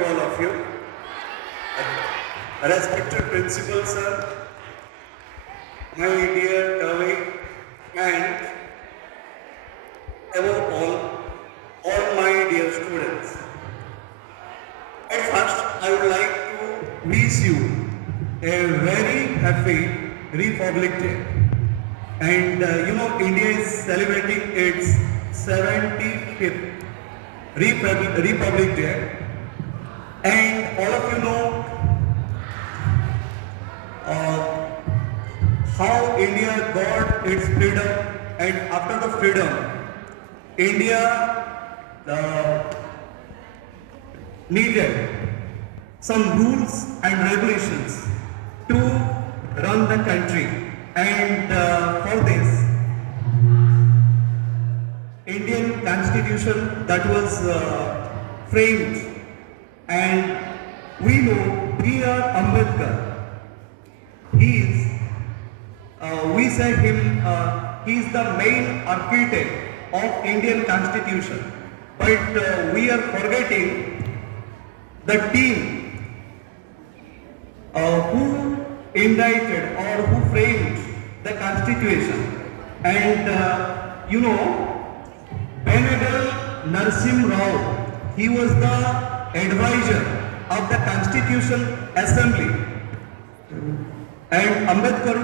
to all of you. Respected principal sir, my dear colleague, and above all my dear students. At first, I would like to wish you a very happy Republic Day. And India is celebrating its 75th Republic Day. And all of you know how India got its freedom, and after the freedom, India needed some rules and regulations to run the country. And for this, Indian Constitution that was framed, and we know B.R. Ambedkar, we say him, he is the main architect of Indian Constitution, but we are forgetting the team who indicted or who framed the Constitution. And Benedal Narsim Rao, he was the advisor of the Constitution Assembly. And Ambedkar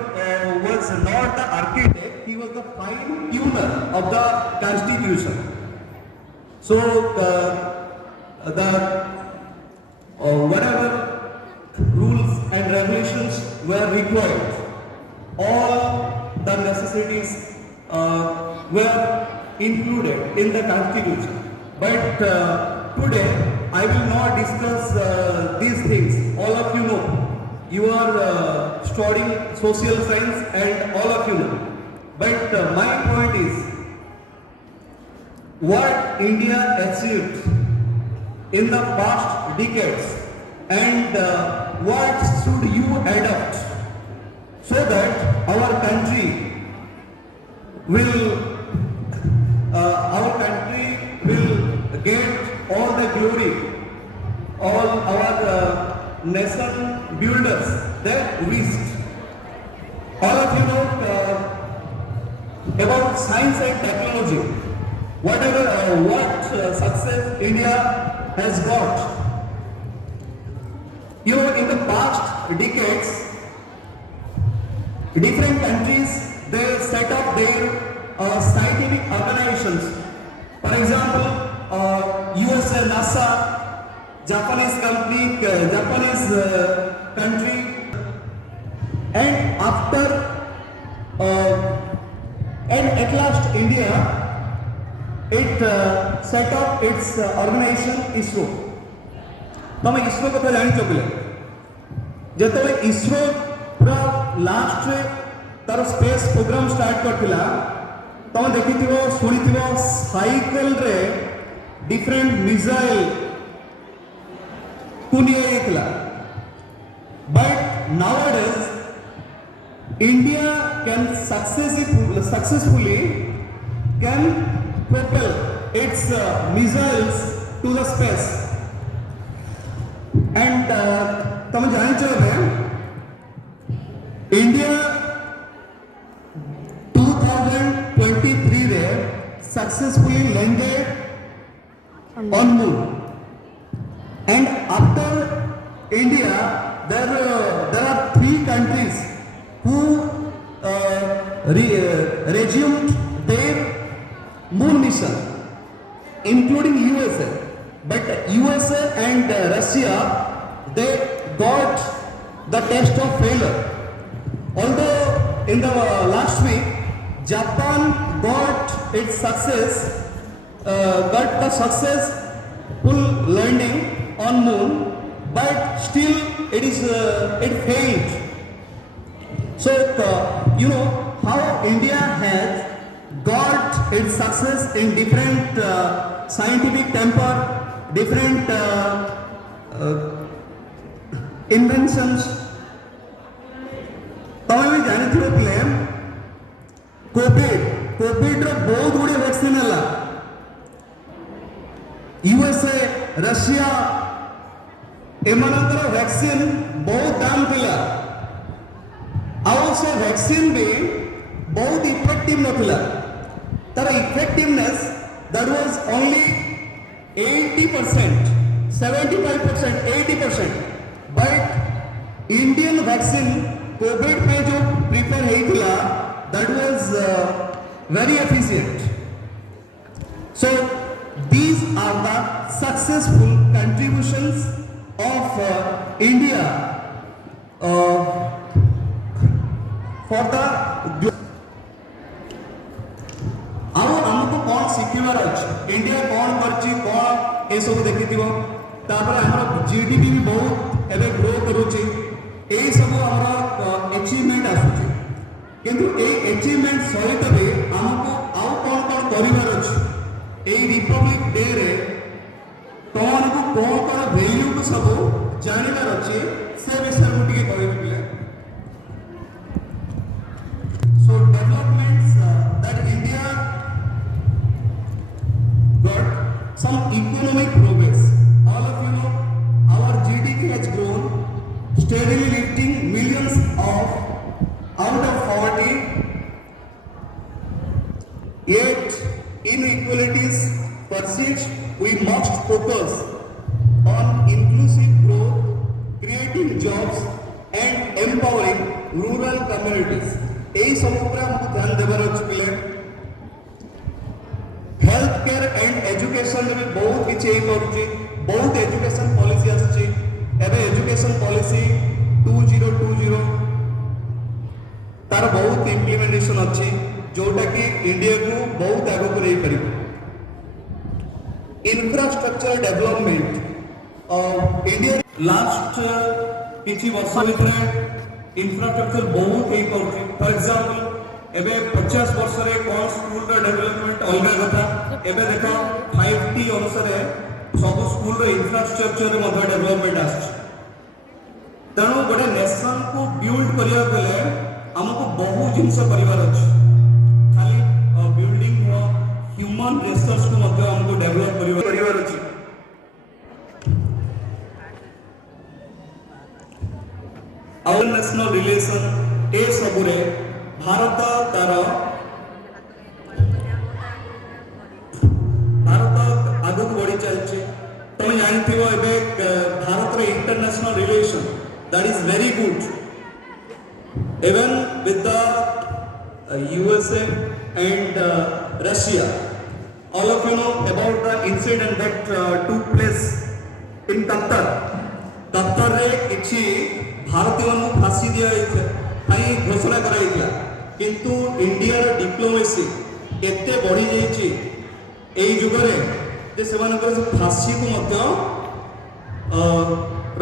was not the architect, he was the fine tuner of the Constitution. So whatever rules and regulations were required, all the necessities were included in the Constitution. But today I will not discuss these things. All of you know. You are studying social science, and all of you know. But my point is, what India achieved in the past decades, and what should you adopt so that our country will get all the glory, all our nation builders that wished. All of you know about science and technology. What success India has got. In the past decades, different countries, they set up their scientific organizations. For example, USA, NASA, Japanese country, and and at last India, it set up its organization ISRO. तुम ISRO कथा जानी चोकिले जेतबे ISRO पूरा last रे तार space programme start करथिला तुम देखिथिबो सुनिथिबो साइकिल रे डिफरेंट मिसाइल कुनियाइतला. But nowadays India can successfully can propel its missiles to the space. And तुम जान चलो India 2023 रे successfully landed on moon. And after India, there are 3 countries who resumed their moon mission, including USA. But USA and Russia, they got the test of failure. Although in the last week, Japan got its success, got the successful landing on moon, but still it failed. So how India has got its success in different scientific temper, different inventions. तमें भी जानी थी claim Covid रो बहुत गुड़े vaccine है USA, Russia एमानकर vaccine बहुत दाम थिला आउ से वैक्सीन भी बहुत इफेक्टिव नथिला तार effectiveness that was only 80% 75% 80% but Indian vaccine Covid में जो प्रिपेयर होइथिला that was very efficient. So these are the successful contributions of India for the ଆଉ ଆମକୁ କ'ଣ ଶିଖିବାର ଅଛି ଇଣ୍ଡିଆ କ'ଣ କରିଛି କ'ଣ ଏସବୁ ଦେଖିଥିବ ତାପରେ ଆମର ଜିଡିପି ବି ବହୁତ ଏବେ ଗ୍ରୋ କରୁଛି ଏଇସବୁ ଆମର ଆଚିଭମେଣ୍ଟ ଆସୁଛି କିନ୍ତୁ ଏଇ ଆଚିଭମେଣ୍ଟ ସହିତ ବି ଆମକୁ ଆଉ କ'ଣ କ'ଣ କରିବାର ଅଛି ଏଇ ରିପବ୍ଲିକ ଡେରେ ତୁମମାନଙ୍କୁ କ'ଣ କ'ଣ ଭ୍ୟାଲ୍ୟୁକୁ ସବୁ ଜାଣିବାର ଅଛି ସେ ବିଷୟରେ ମୁଁ ଟିକେ କହିବି ପିଲା show ଡେଭଲପମେଣ୍ଟସ୍ that India got some economic progress. All of you know our GDP has grown, steadily lifting millions of out of poverty. Yet inequalities persist. We must focus on inclusive growth, creating jobs and empowering rural communities. यही सब ऊपर हमको ध्यान देवर अच्छे पिले health care and education में भी बहुत किसी यही करूँगी बहुत एजुकेशन पॉलिसी आसची एबे एजुकेशन पॉलिसी 2020 तार बहुत इम्प्लीमेंटेशन अच्छी जोटा कि इंडिया को बहुत आगे को नहीं करी इंफ्रास्ट्रक्चर डेवलपमेंट इंडिया लास्ट किसी वर्ष भितर इंफ्रास्ट्रक्चर बहुत ही करुँच फॉर एग्जांपल एबे 50 वर्ष रे कौन स्कूल रा डेवलपमेंट अलग कथा एबे देखो 5T अनुसार सब स्कूल रा इंफ्रास्ट्रक्चर रे मध्य डेवलपमेंट आछ तेणु गोटे नेशन को बिल्ड करिया बेले हमको बहुत जिंस करिवार अछि खाली बिल्डिंग हो ह्यूमन रिसोर्स को मध्य हमको डेवलप करिवार अछि आवर नेशनल रिलेशन ए सबुरे भारत आगक बढ़ी चलছে तुम जानथिबो एबे भारत रे international relation that is very good even with the USA and Russia all of you know about the incident that took place in Qatar रे किछि भारतीय नु फांसी दिया आई घोषणा कराइला किंतु इंडिया रो डिप्लोमेसी एते बढ़ी जाइछि एई जुगरे जे सेमानकर फांसी को मध्य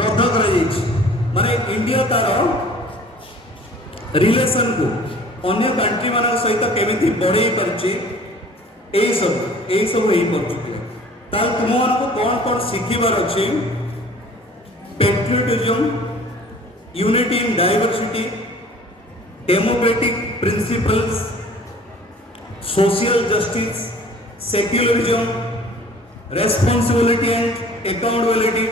रद्द करा जाइछि माने इंडिया तार रिलेशन को अन्य कंट्री मान सहित केमिति बढ़ाई पारछि एई सब हेई पारछि ताल तुम मानको कोन कोन सिखिबार अछि patriotism unity in diversity, democratic principles, social justice, secularism, responsibility and accountability,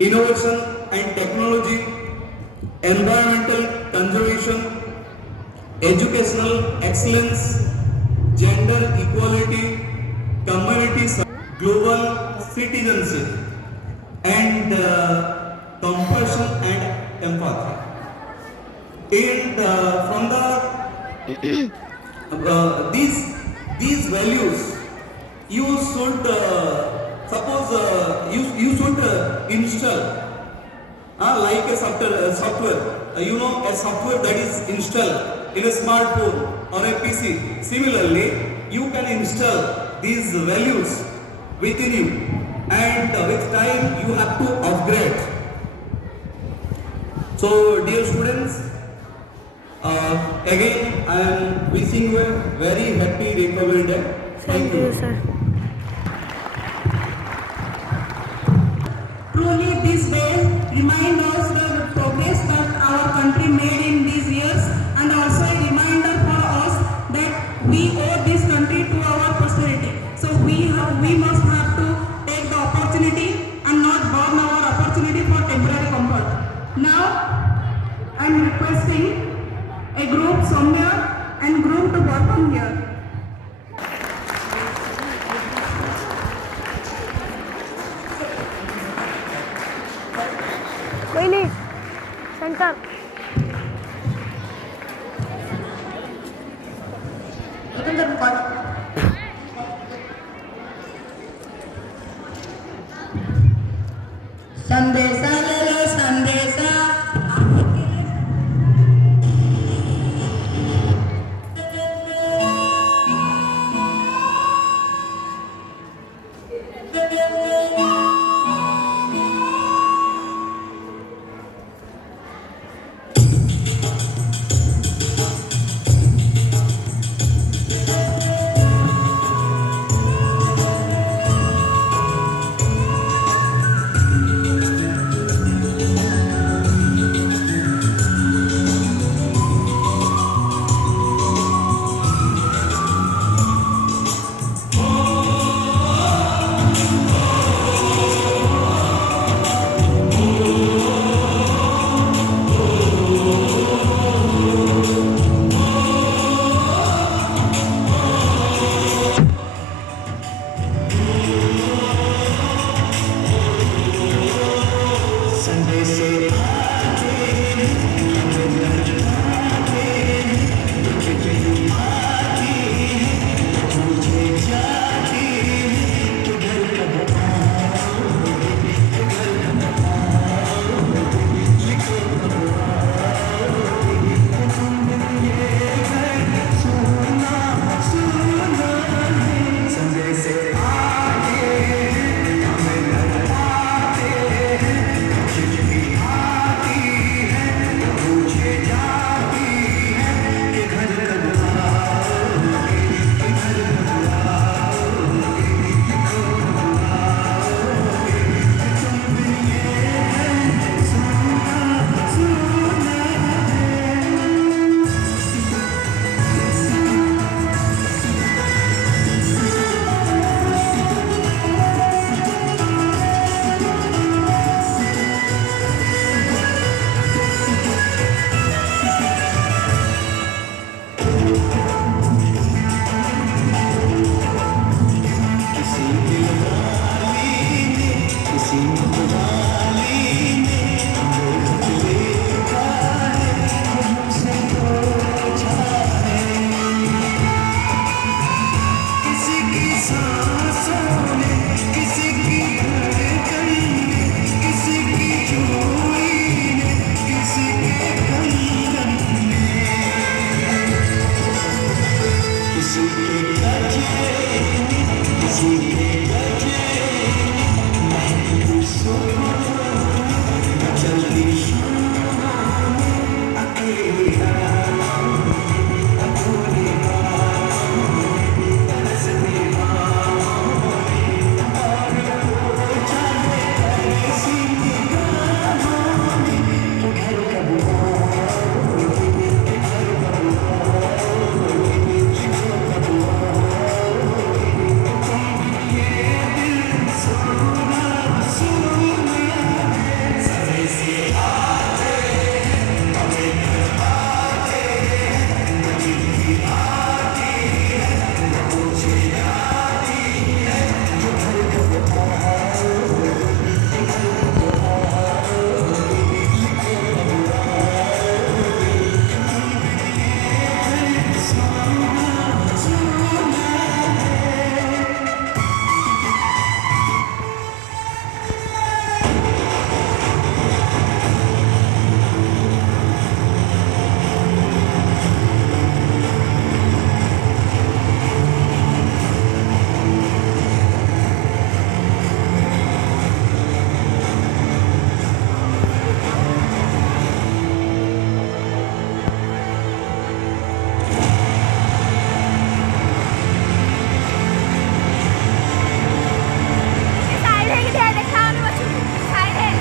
innovation and technology, environmental conservation, educational excellence, gender equality, community, global citizenship, and compassion and empathy. And from the these values, you should suppose you should install like a software. You know a software that is installed in a smartphone or a PC. Similarly, you can install these values within you, and with time you have to upgrade. So dear students, again I am wishing you a very happy Republic Day. Thank you sir. Truly these days remind us the progress that our country made in these years, and also a reminder for us that we owe this country to our posterity. So we must have to take the opportunity and not burn our opportunity side है कि ध्यान देखा हमने बच्चों की side है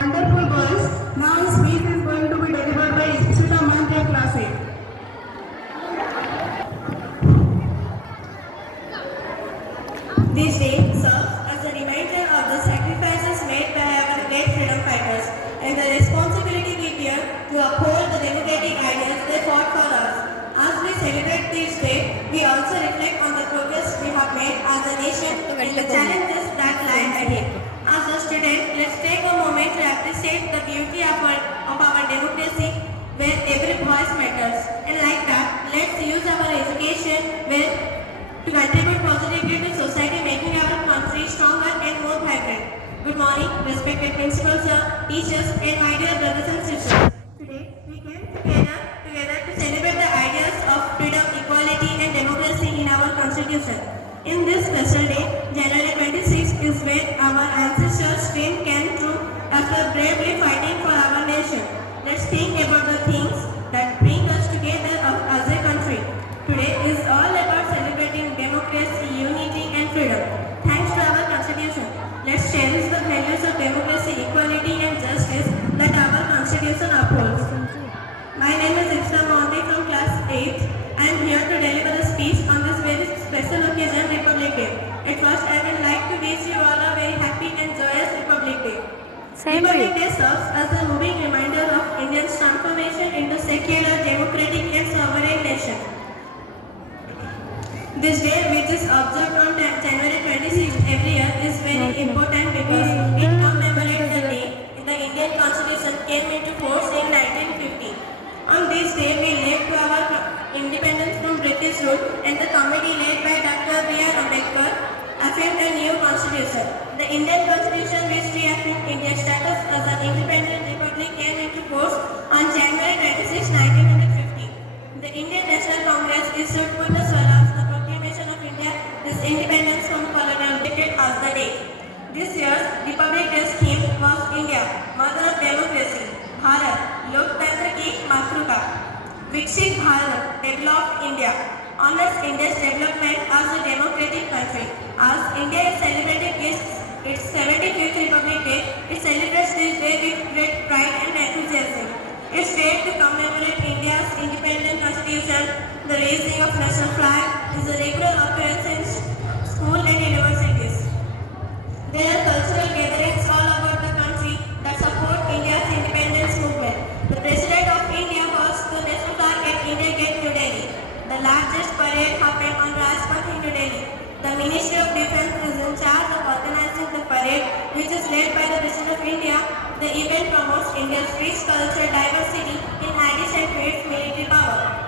Wonderful girls. Now speech is going to be delivered by Ishita Mantia class 8. This day serves as a reminder of the sacrifices made by our great freedom fighters and the responsibility we bear to uphold the democratic ideals they fought for us. As we celebrate this day, we also reflect on the progress we have made as a nation and the challenges that lie ahead. As a student, let's take a moment to appreciate the beauty of our democracy where every voice matters. And like that, let's use our education to contribute positively to society, making our country stronger and more vibrant. Good morning, respected principals, sir, teachers, and my dear brothers and sisters. Today, we came together to celebrate the ideas of freedom, equality, and democracy in our constitution. In this special day, January 26th is when our ancestors' dream came true after bravely fighting for our nation. Let's think about the things that bring us together as a country. Today is all about celebrating democracy, unity, and freedom. Thanks to our constitution, let's cherish the values of democracy, equality, and justice that our constitution upholds. My name is Ishita Monte from class 8. I am here to deliver a speech on this very special occasion, Republic Day. At first, I would like to wish you all a very happy and joyous Republic Day. Same to Republic you. Day serves as a moving reminder of India's transformation into secular, democratic, and sovereign nation. This day, which is observed on January 26th every year, is very important because it commemorates the day the Indian Constitution came into force in 1950. On this day, we led to our independence from British rule, and the committee led by Dr. B.R. Ambedkar affirmed a new constitution. The Indian Constitution, which reaffirmed India's status as an independent republic, came into force on January 26, 1950. The Indian National Congress issued Purna Swaraj, the proclamation of India, its independence from colonial Britain as the day. This year's Republic Day's theme was India, Mother of Democracy, Bharat, Loktantra ki Matruka. Viksit Bharat, Developed India, honors India's development as a democratic country. 75th Republic Day, it celebrates this day with great pride and enthusiasm. It's day to commemorate India's independent constitution, the raising of national flag is a regular occurrence in school and universities. There are cultural gatherings all over the country that support India's independence movement. The President of India hosts the national flag at India Gate, New Delhi. The largest parade happened on Rajpath in New Delhi. The Ministry of Defence is in charge of organizing the parade, which is led by the President of India. The event promotes India's rich cultural diversity in addition to its military power.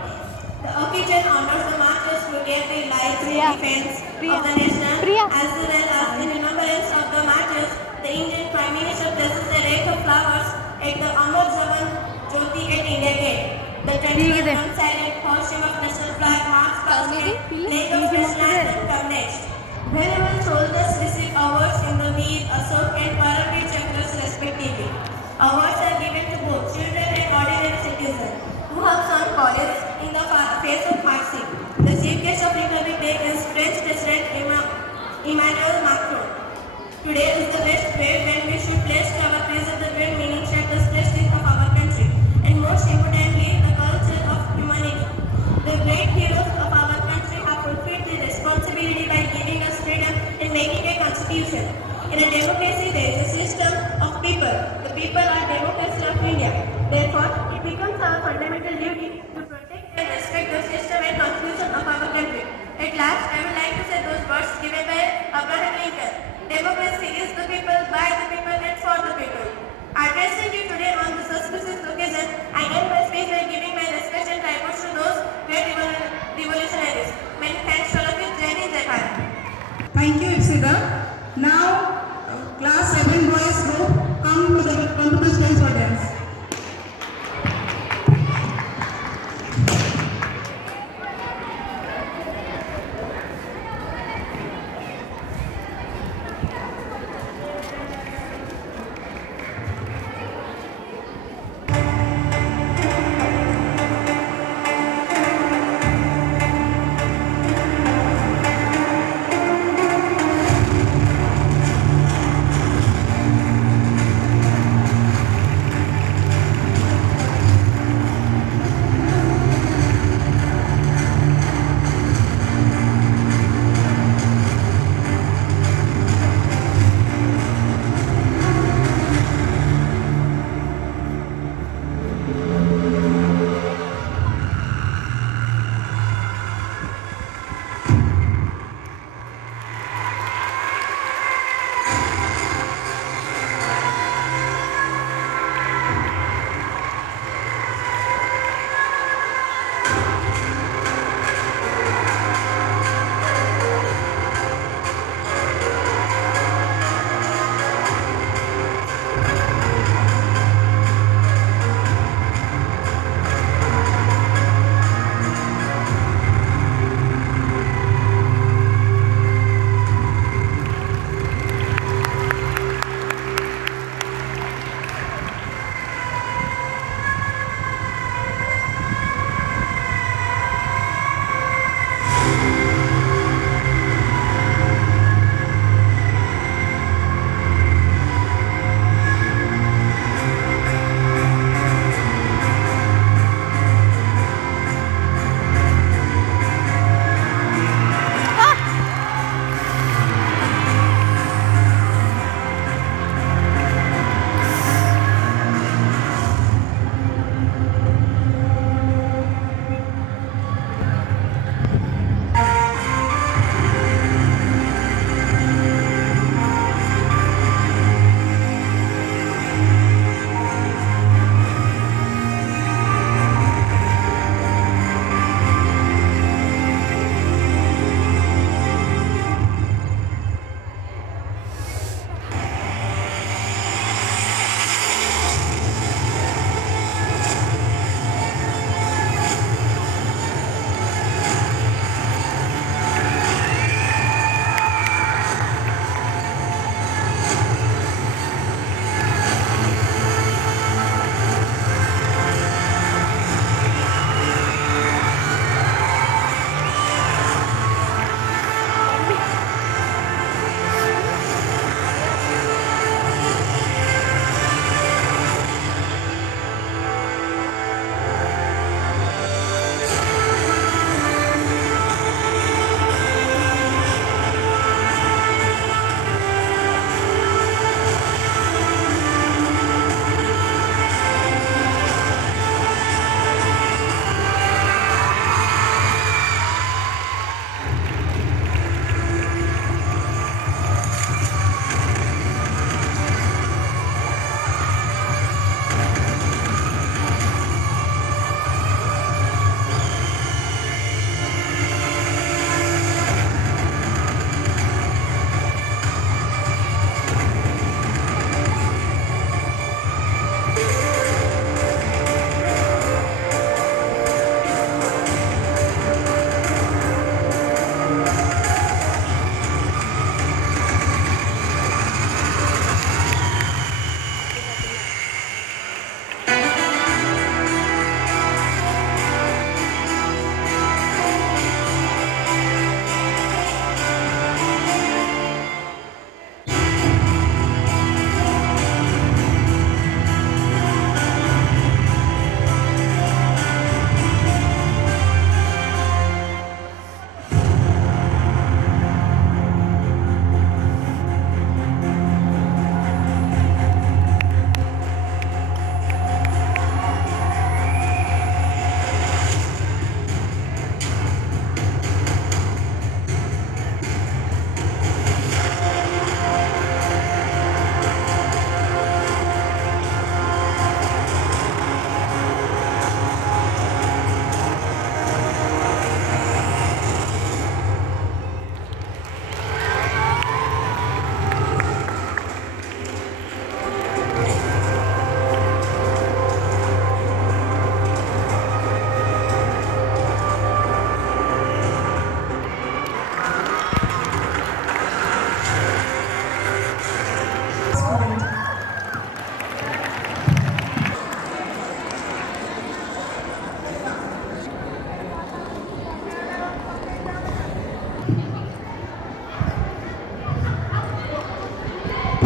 The occasion honors the martyrs who gave their lives in defense of the nation, as well as in remembrance of the martyrs. The Indian Prime Minister places a wreath of flowers at the Amar Jawan Jyoti at India Gate. The traditional non-silent hoisting of national flag marks past leg of national anthem come next. Wherever soldiers receive awards in the Veer, Ashok and Paramveer Chakras respectively. Awards are given to both children and ordinary citizens who have shown courage in the face of hardship. The chief guest of Republic Day is French President Emmanuel Macron. Today is the best way when we should place our present the great meaning chapters prestige of our country and most importantly the culture of humanity. The great heroes of our country have fulfilled their responsibility by giving us freedom and making a constitution. In a democracy there is a system of people. The people are democracy of India. Therefore, it becomes our fundamental duty to protect and respect the system and constitution of our country. At last, I would like to say those words given by Abraham Lincoln. Democracy is the people, by the people and for the people. Addressing you today on this auspicious occasion, I end my speech by giving my respect and tributes to those great revolutionaries. Many thanks to all of you. Jai Hind, Jai Bharat. Thank you, Ipsita. Now, class 7 boys group come to the stage for dance.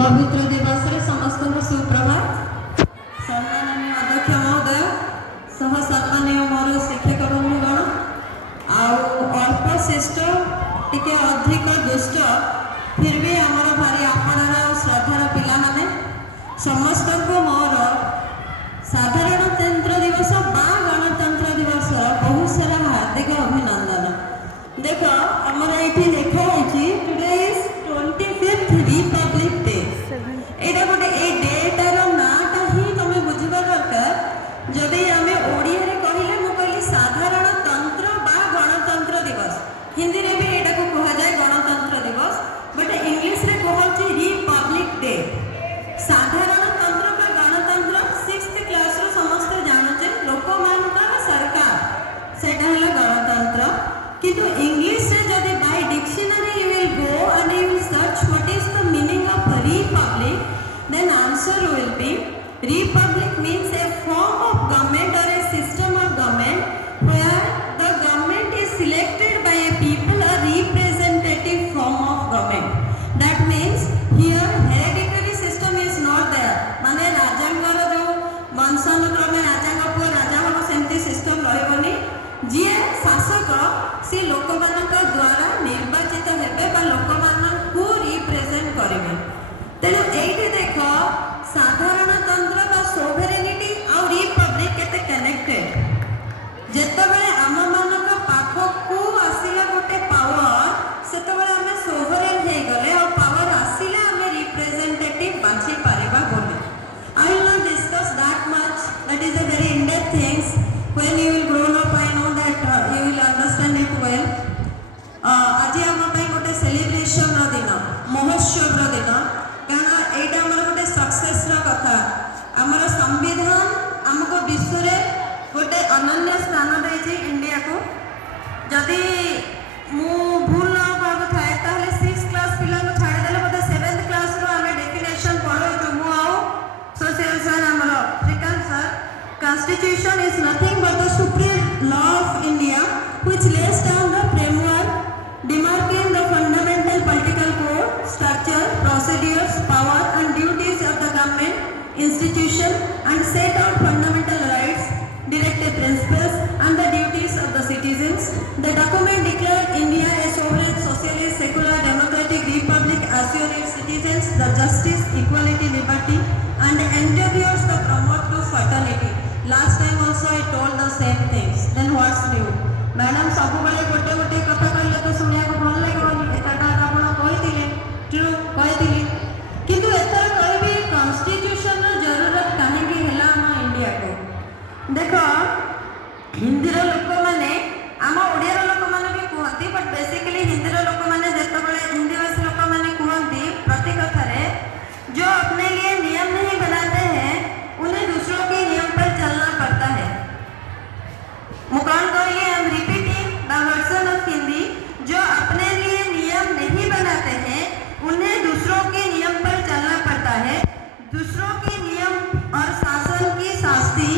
पवित्र दिवस रे समस्त को सुप्रभात। सम्माननीय अध्यक्ष महोदय सह सम्माननीय मोर शिक्षक बंधुगण अल्प शिष्ट टिके अधिक दुष्ट फिर भी आमर भारी आपणार श्रद्धार पिला माने समस्त को मोर साधारणतंत्र दिवस बा गणतंत्र दिवस बहुत सारा हार्दिक अभिनंदन। देख आमर ये लिखा today is 25th Republic day. एटा गोटे ए डेटार नाटा ही तुम बुझा दरकार। जदि आम ओडिया रे कहले मु कहली साधारणतंत्र बा गणतंत्र दिवस हिंदी रे भी एटा को कहा जाए गणतंत्र दिवस बट इंग्लिश रे कहउची रिपब्लिक डे। साधारणतंत्र बा गणतंत्र 6th क्लास रो समस्त जानुचे लोक मानकर सरकार सेटा हला गणतंत्र किंतु इंग्लिश रे जदि by dictionary you will go and you will search what is the meaning of republic then answer will be republic means a form of government or a system of government where the government is selected by a people or representative form of government. That means here hereditary system is not there माने राजांकर जो वंशानुक्रमे राजांक पुओ राजा हम सेमती system रहबनी जे शासक से लोक मानक द्वारा निर्वाचित हेबे बा लोक मानक को रिप्रेजेंट करिवे। तेणु ये देख साधारणतंत्र बा सोभरेनिटी और रिपब्लिक केते कनेक्टेड। जेतबेले आम मानक पाखकू आसिला गोटे पावर सेतबेले आमे सोभरेन हे गले और पावर आसिला आमे रिप्रेजेंटेटिव बाछि पारिबा बोले। I will not discuss that much, that is a very in-depth things. When you will grow up I know that you will understand it well. आज आम गोटे सेलिब्रेशन दिन महोत्सव दिन कारण एटा हमर गोटे सक्सेस कथा। आमर संविधान आमको विश्व रे गोटे अनन्य स्थान देछि इंडिया को। जदि मु भूल न बाबू थाए ताले 6th क्लास पिला को छाड़ी देले मते 7th क्लास रो आमे डेफिनेशन पढो जो मु आउ सोशल सर हमर Shrikant sir Constitution is nothing but the supreme law of India which lays down the framework demarcating the fundamental political code, structure, procedures, power and duties of the government institution and set out fundamental rights, directive principles and the duties of the citizens. The document declared India a sovereign, socialist, secular, democratic republic assuring its citizens the justice, equality, liberty and endeavors to promote to fraternity. Last time also I told the same things. Then what's new? Madam सबु बड़े गोटे गोटे कथा कहले तो सुनिया को भल लागोनी एटाटा आपण कहिथिले ट्रू कहिथिले किंतु एतर कहबी कॉन्स्टिट्यूशन रो जरूरत काहे की हैला हम इंडिया को। देखो हिंदी रो लोक माने आम ओडिया रो लोक माने भी कहती बट बेसिकली हिंदी रो लोक माने जेतबेले हिंदी भाषी लोक माने कहती प्रति कथा रे जो अपने लिए नियम नहीं बनाते हैं उन्हें दूसरों के नियम पर चलना पड़ता है। मुकान कहिए हम repeating the version of Hindi जो अपने लिए नियम नहीं बनाते हैं उन्हें दूसरों के नियम पर चलना पड़ता है। दूसरों के नियम और शासन की शास्ति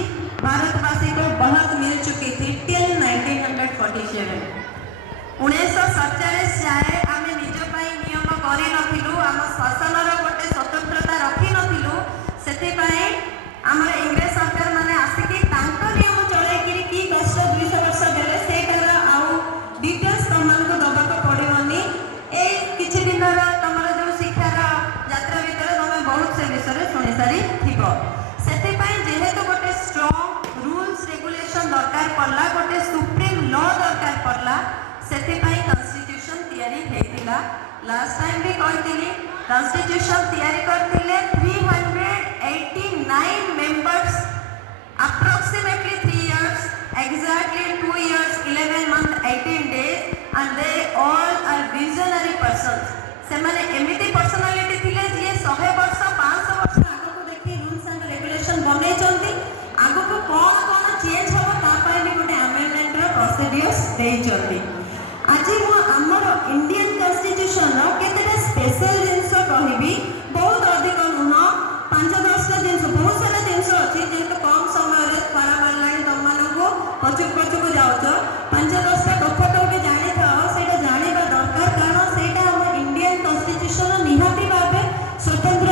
भारतवासी को बहुत मिल चुकी थी टिल 1947। 1947 जाए आम निज नियम कर नथिलु आम शासनर गोटे स्वतंत्रता रखी नथिलु सेथिपाई आमर इंग्रेज सरकार माने आसिकी तांको नियम चलैकिरी की कष्ट 200 वर्ष देले सेटार आउ डिटेल्स तमनको दबाको पड़िबनी। ए किछि दिन तमर जो शिक्षार यात्रा भीतर तमे बहुत से विषय सुनि सारी थिबो। सेथिपाई जेहेतु गोटे स्ट्रांग रूल्स रेगुलेशन दरकार पड़ला गोटे सुप्रीम लॉ दरकार पड़ला सेथिपाई कॉन्स्टिट्यूशन तैयारी हेतिला। लास्ट टाइम भी कहिथिली कॉन्स्टिट्यूशन तैयारी करथिले 389 members approximately 3 years exactly 2 years 11 months 18 days and they all are visionary persons। से माने एमिति पर्सनालिटी थिले जे 100 वर्ष 500 वर्ष आगो को देखि रूल्स एंड रेगुलेशन बनै चंती आगो को कोन कोन चेंज होबो ता पय भी गोटे अमेंडमेंट रो प्रोसीडियर्स देइ चंती। आज मु हमर इंडियन कॉन्स्टिट्यूशन रो केतेटा स्पेशल जिंस कहबी बहुत अधिक नुह 5-10 जिन बहुत सारा जिन अच्छी जेहेतु कम समय खराब लगे तुम मानक पचुक पचुक जाऊच 5-10 कथा तो भी जानी था से जानवा दरकार कारण से इंडियन कॉन्स्टिट्यूशन निहाती भाव स्वतंत्र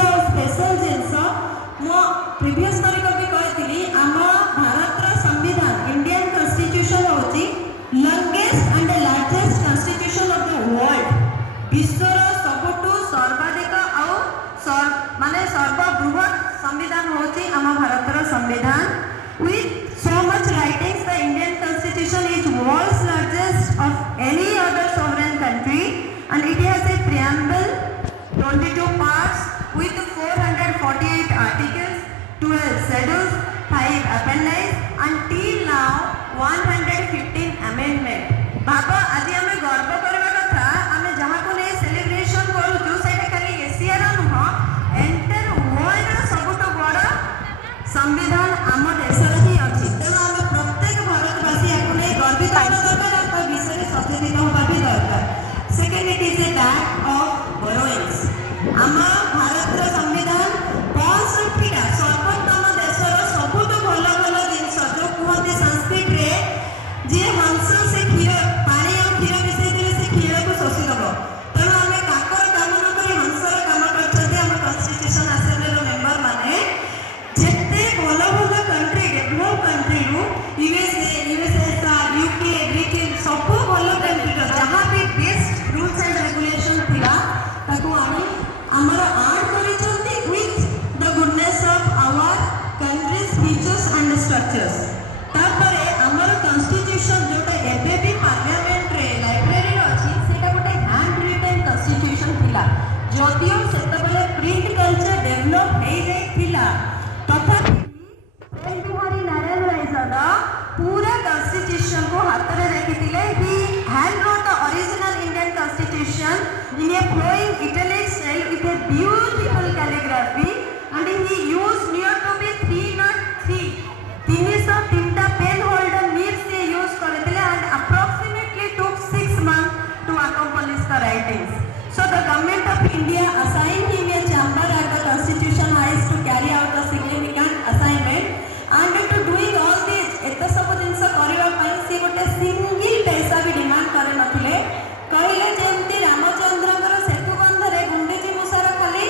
विश्वर सबुठु सर्वाधिक आउ माने सर्वबृहत संविधान होची आम भारतर संविधान with so much writings. The Indian Constitution is world's largest of any other sovereign country, and it has a preamble, 22 parts with 448 articles, 12 schedules, 5 appendices, until now 115 amendment. बाबा आज आमे गर्व करबा कथा आमे जहा को ने सेलिब्रेशन करूछु सेटा खाली एशिया रा नुह एंटायर वर्ल्ड रा सबुठ बड़ संविधान आम देश ही अच्छी। तेणु आम प्रत्येक भारतवासी आपको नहीं गर्वित होना दरकार और विषय सचेतन होगा भी दरकार। Second it is a back of borrowings. आम भारत संविधान 65टा सर्वोत्तम देशर सबुठ भल भल जिनस जो कहते संस्कृत रे जे हंस से क्षीर पानी और क्षीर मिसाई देले से क्षीर को शोषी दब। तेणु आम काकर काम न करी हंसर काम करछथि आम कॉन्स्टिट्यूशन असेंबली रो मेंबर माने जेते भल भल कंट्री डेवलप कंट्री रु यूएसएसआर यूके ब्रिटेन सब भल कंट्री रो जहां भी बेस्ट रूल्स एंड रेगुलेशन थिला ताको आमे हमर आर्ट करिसथि with the goodness of our country's features and structures. तापरे हमर कॉन्स्टिट्यूशन जोटा एबे भी पार्लियामेंट रे लाइब्रेरी रो अछि सेटा गोटे हैंड रिटन कॉन्स्टिट्यूशन थिला जदियो सेते बेले प्रिंट कल्चर डेवलप हे जाय थिला तथापि एल बिहारी नारायण रायजादा पूरा कॉन्स्टिट्यूशन को हाथ में रखिथिले। He hand wrote the original Indian constitution in a flowing italic style with a beautiful calligraphy and he used near to be 303 303टा पेन होल्डर नीर से यूज करथिले and approximately took 6 months to accomplish the writings. So the government of India assigned him a chamber at the Constitution House to carry out the significant assignment and to doing all this एत सब जिनस करबा पई से गोटे single पैसा भी demand करे नथिले। कहले जेमती रामचंद्रकर सेतु बंध रे गुंडीची मुसार खाली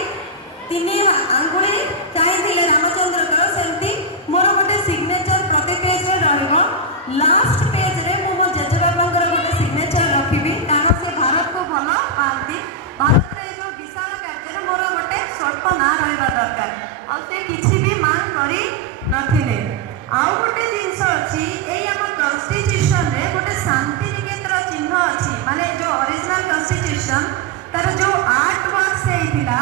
3 आंगुली चाहिए रामचंद्रकर सेमती मोर गोटे सिग्नेचर प्रति पेज रे रहइबो। लास्ट पेज रे मो जेजेबाबांकर गोटे सिग्नेचर रखिबी कारण से भारत को भल पाती। भारत रे जो विशाल कार्य रे मोर गोटे स्वल्प ना रहइबा दरकार और से किछि भी मांग करी नथिले। आउ गोटे जिनस अछि एई हम कॉन्स्टिट्यूशन रे गोटे शांति निकेतन चिन्ह अछि माने जो ओरिजिनल कॉन्स्टिट्यूशन तार जो आर्ट वर्क से थिला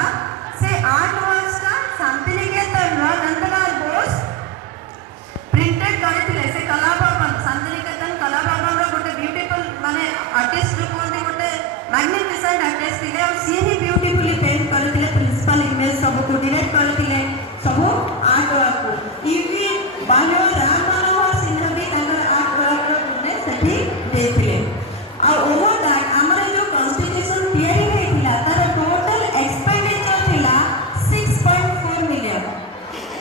से आर्ट वर्क का शांति निकेतन रो नंदलाल बोस प्रिंटेड करथिले। से कला भवन शांति निकेतन कला भवन रो गोटे ब्यूटीफुल माने आर्टिस्ट रो कोन गोटे मैग्निफिसेंट आर्टिस्ट थिले और सी ही ब्यूटीफुली पेंट करथिले। प्रिंसिपल इमेज सब को डायरेक्ट करथिले सब आर्ट वर्क को ईवी बाह्य राम मनोहर सिंह भी तांकर आर्ट वर्क रो ने सेठी देथिले। आ ओवर दैट हमर जो कॉन्स्टिट्यूशन तैयारी हेतिला तार टोटल एक्सपेंडिचर थिला 6.4 मिलियन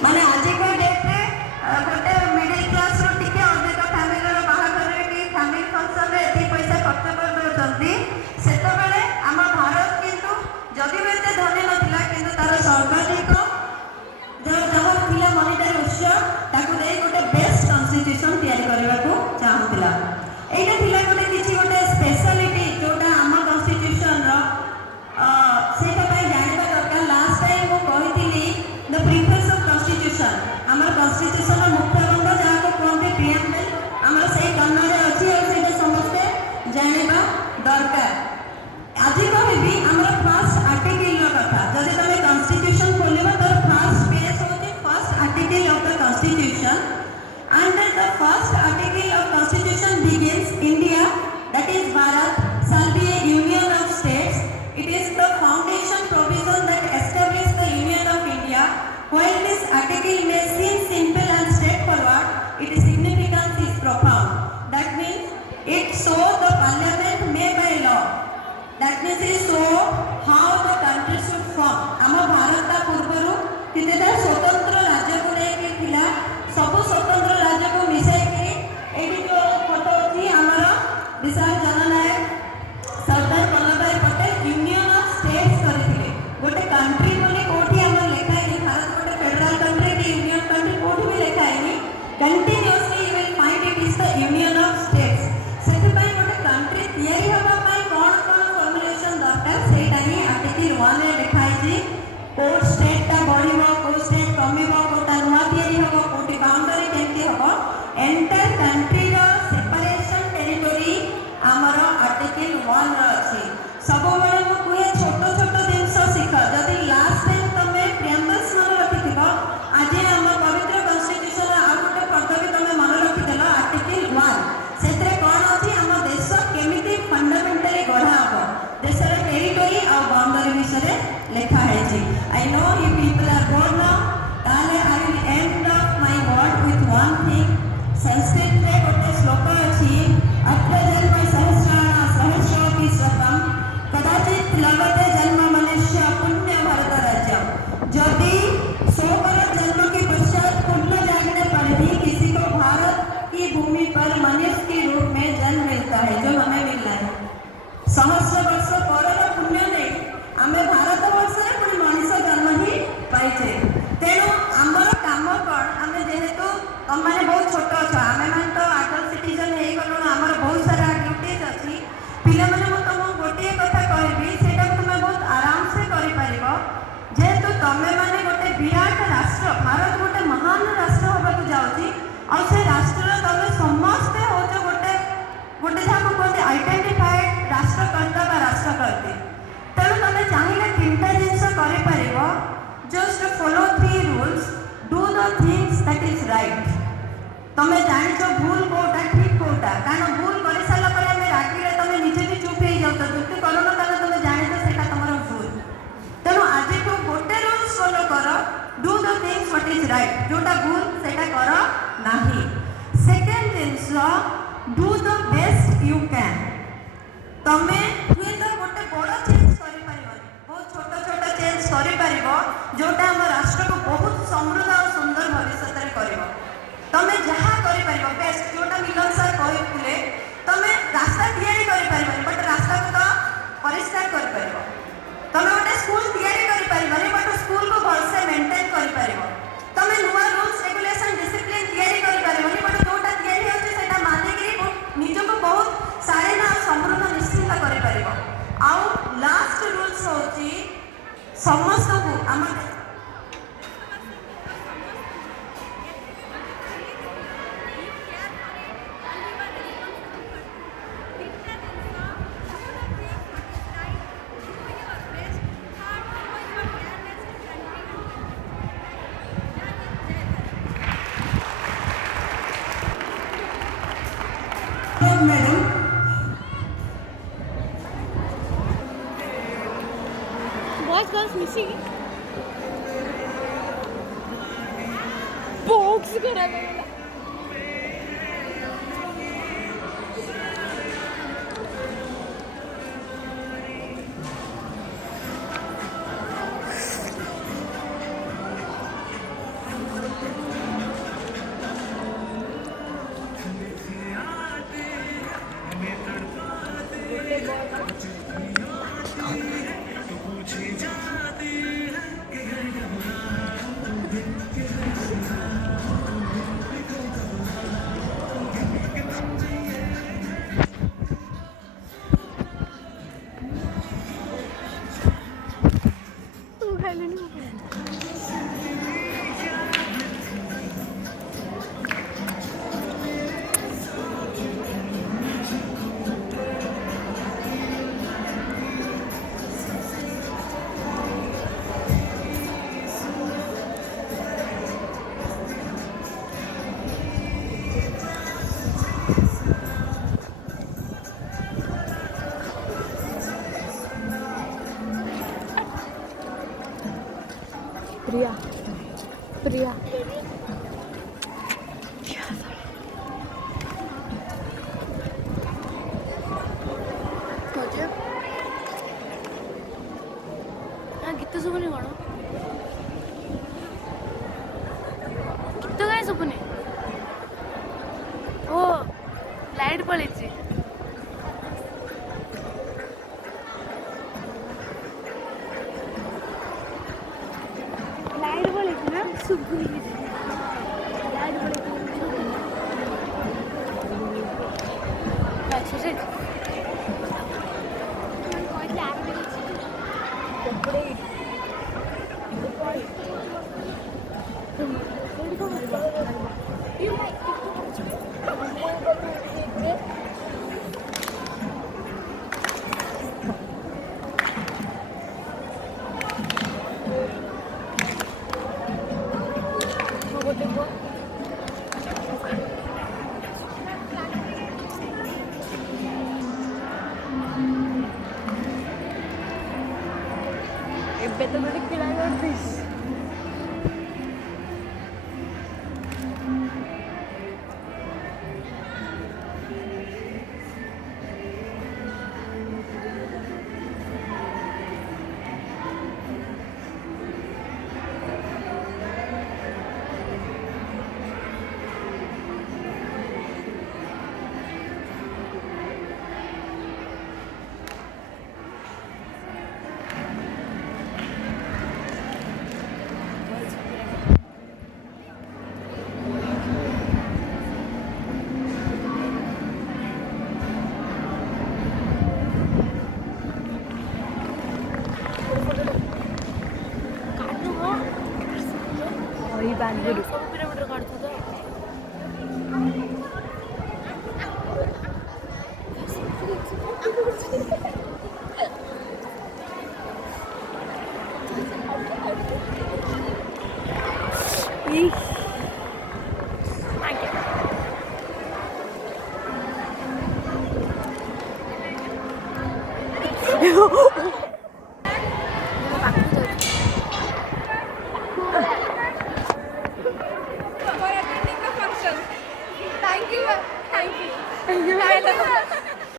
माने आज का डेट रे गोटे मिडिल क्लास रो टिके अधिक फैमिली रो बाहा करे कि फैमिली फंक्शन रे एती पैसा खर्च कर दोचंती सेतो बेले हम भारत किंतु जदि बेते धनी नथिला किंतु तार सर्वाधिक जो जहां थिला मॉनिटरी उत्स ताको दे गोटे बेस्ट कॉन्स्टिट्यूशन तैयारी करबा को चाहुतिला। एटा थिला गोटे किछि गोटे स्पेशलिटी जोटा हम कॉन्स्टिट्यूशन रो सेटा पय जानिबा दरकार। लास्ट टाइम वो कहिथिली द प्रीफेस ऑफ कॉन्स्टिट्यूशन हमर कॉन्स्टिट्यूशन रो मुख्य बंध जहा को कोनते प्रीएम्बल हमर सेही कन्नड़ रे अछि और सेटा समस्ते जानिबा दरकार। आज कहबी हमर फर्स्ट आर्टिकल रो कथा जदि तमे कॉन्स्टिट्यूशन खोलिबा तो फर्स्ट पेज होती first article of the constitution and the first article of constitution begins India that is Bharat shall be a union of states. It is the foundation provision that establishes the union of India. While this article may seem simple and straightforward, its significance is profound. That means it shows the parliament may by law. That means it shows how the country should form. आम भारत का पूर्वरु कितेटा स्वतंत्र राज्य को लेके थिला सब स्वतंत्र राज्य को मिसाई करी एडी जो फोटो थी हमारा विशाल जननायक Sardar Vallabhbhai Patel union of states करथिले। गोटे कंट्री बोले कोठी हमर लेखा है भारत गोटे फेडरल कंट्री की यूनियन कंट्री कोठी भी लेखा है continuously you will find it is the union of states. सेति पई गोटे कंट्री तयारी हबा पई कोन कोन फॉर्मुलेशन दरकार से सेटा ही आर्टिकल 1 रे लिखाई कोड स्टेट ता बढ़िबो कोड स्टेट कमिबो कोटा नुवा तयारी हबो कोटी बाउंड्री केमती हबो एंटायर कंट्री रो सेपरेशन टेरिटोरी हमर आर्टिकल 1 रो अछि सब बेले मु कुए छोटो छोटो जिंस शिख जदि लास्ट टाइम तमे प्रियम्बल्स मन रखिथिबो आज हम पवित्र कॉन्स्टिट्यूशन आ गोटे पदवी तमे मन रखिदेलो आर्टिकल 1 सेतरे कोन अछि हम देश केमिति फंडामेंटली गढ़ा हबो देशर टेरिटोरी आ बाउंड्री विषय लिखा है जी I know you people are bored now ताले I will end of my word with one thing Sanskrit रे गोटे श्लोक अछि अत्र जन्म सहस्राणा सहस्रोऽपि शतम् कदाचित् लभते जन्म मनुष्य पुण्य भारत राज्यम यदि 100 बार जन्म के पश्चात पुण्य जागने पर भी किसी को भारत की भूमि पर मनुष्य के रूप में जन्म मिलता है जो हमें मिल रहा है सहस्र वर्ष पर पुण्य नहीं आमे भारत वर्ष रे पुणी मनुष्य जन्म ही पाइछे तेणु आमर काम कौन आमे जेहेतु तुम मैंने बहुत छोट अच्छा आमे मान तो आडल्ट सिटीजन हे गलु आमर बहुत सारा ड्यूटीज अछि पिला माने मु तुम गोटे कथा कहबी सेटा तुम बहुत आराम से करि परिबो जेहेतु तमे माने गोटे विराट राष्ट्र भारत गोटे महान राष्ट्र होबाकू जाउची और से राष्ट्र तमे समस्त होचो गोटे गोटे जाको कहते आइडेंटिफाइड राष्ट्रकर्ता बा राष्ट्रकर्ती तेणु तुम चाहिए तीनटा जिनस कर just follow 3 rules do the things that is right तुम जानिच भूल कोटा ठीक कोटा कारण भूल कर सारा पर हमें रागिले तुम निजे भी चुप हो जाओ जुक्ति कर तुम जानिच सेटा तुम भूल तेणु आज तू गोटे रूल्स फॉलो कर do the things what is right जोटा भूल सेटा कर नाही second genus do the best you can तमे हुए तो गोटे बड़ चेंज करि परिबो बहुत छोट छोट चेंज करि परिबो जोटा हम राष्ट्र को बहुत समृद्ध और सुंदर भविष्य रे करिवो तमे जहा करि परिबो बेस्ट जोटा मिलन सर कहिथिले तमे रास्ता तयारी करि परिबो बट रास्ता को तो परिष्कार करि परिबो तमे गोटे स्कूल तयारी करि परिबो बट स्कूल को भल से मेंटेन करि परिबो तमे नुवा रूल्स रेगुलेशन डिसिप्लिन तयारी करि परिबो बट जोटा तयारी होचे सेटा माने कि निज को बहुत शालीन और समृद्ध निश्चिंत करि परिबो आउ लास्ट रूल्स होची समस्त को आम madam Boys, girls missing. Box करायला मला. प्रिया प्रिया गीत शुभुनि कौन गीत क्या शुभुनि ओ लाइट पड़ी लाइट पड़ी ना शुभुनि लाइट पड़ी अच्छा ଏବେ ତ ଗୋଟେ କିଳା କରିଦେଇଛି। ବାଙ୍ଗରୁ ସବୁ ପିରାମିଡର କାଢୁଛୁ ତ